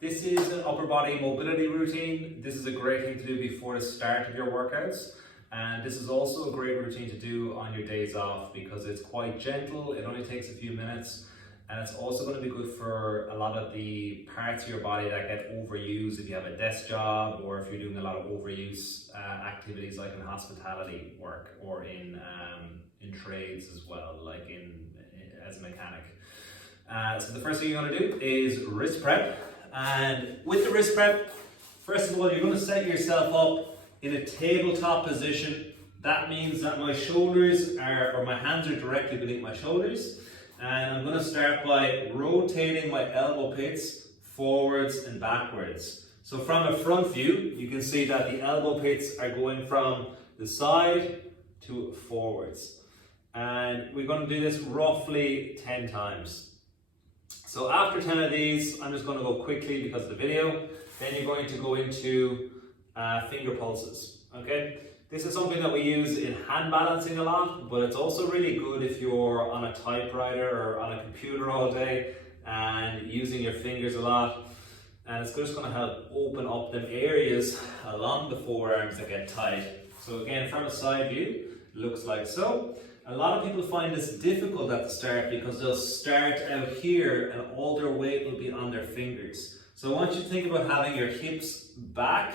This is an upper body mobility routine. This is a great thing to do before the start of your workouts. And this is also a great routine to do on your days off because it's quite gentle, it only takes a few minutes, and it's also going to be good for a lot of the parts of your body that get overused if you have a desk job or if you're doing a lot of overuse activities like in hospitality work or in trades as well, like as a mechanic. So the first thing you're going to do is wrist prep. And with the wrist prep, first of all, you're going to set yourself up in a tabletop position. That means that my shoulders or my hands are directly beneath my shoulders. And I'm going to start by rotating my elbow pits forwards and backwards. So from a front view, you can see that the elbow pits are going from the side to forwards. And we're going to do this roughly 10 times. So after 10 of these, I'm just going to go quickly because of the video. Then you're going to go into finger pulses, okay? This is something that we use in hand balancing a lot, but it's also really good if you're on a typewriter or on a computer all day and using your fingers a lot. And it's just going to help open up them areas along the forearms that get tight. So again, from a side view, looks like so. A lot of people find this difficult at the start because they'll start out here and all their weight will be on their fingers. So I want you to think about having your hips back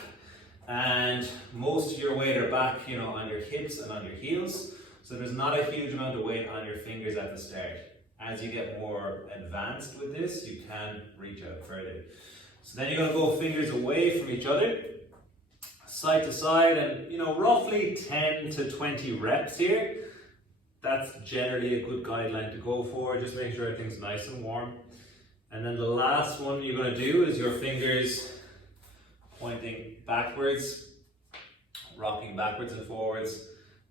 and most of your weight are back, on your hips and on your heels. So there's not a huge amount of weight on your fingers at the start. As you get more advanced with this, you can reach out further. So then you're going to go fingers away from each other, side to side, and roughly 10 to 20 reps here. That's generally a good guideline to go for. Just make sure everything's nice and warm. And then the last one you're going to do is your fingers pointing backwards, rocking backwards and forwards.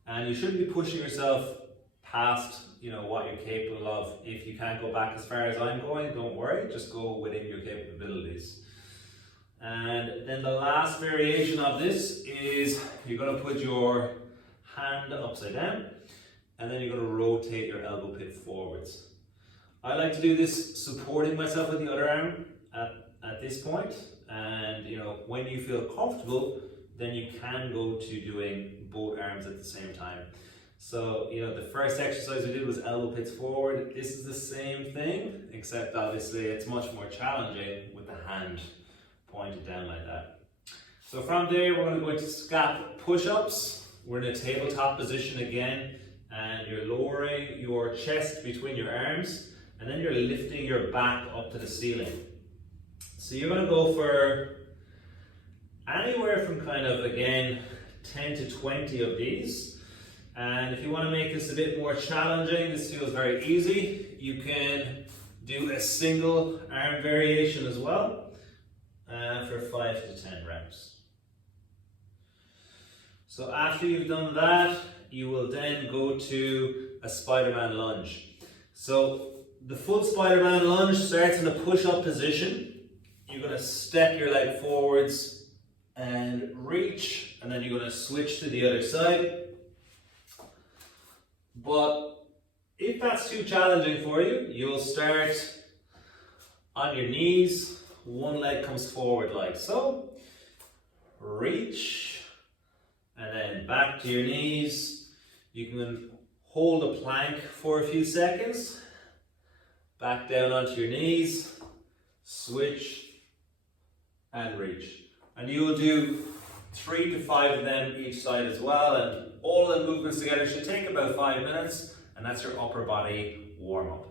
And you shouldn't be pushing yourself past what you're capable of. If you can't go back as far as I'm going, don't worry, just go within your capabilities. And then the last variation of this is you're going to put your hand upside down and then you're going to rotate your elbow pit forwards. I like to do this supporting myself with the other arm at this point. And when you feel comfortable, then you can go to doing both arms at the same time. So the first exercise we did was elbow pits forward. This is the same thing, except obviously it's much more challenging with the hand pointed down like that. So from there, we're going to go into scap push-ups. We're in a tabletop position again, and you're lowering your chest between your arms, and then you're lifting your back up to the ceiling. So you're going to go for anywhere from again, 10 to 20 of these. And if you want to make this a bit more challenging, this feels very easy, you can do a single arm variation as well for 5 to 10 reps. So after you've done that, you will then go to a Spider-Man lunge. So the full Spider-Man lunge starts in a push-up position. You're going to step your leg forwards and reach, and then you're going to switch to the other side. But if that's too challenging for you, you'll start on your knees. One leg comes forward like so. Reach, and then back to your knees. You can hold a plank for a few seconds. Back down onto your knees. Switch and reach. And you will do 3 to 5 of them each side as well, and all the movements together should take about 5 minutes, and that's your upper body warm-up.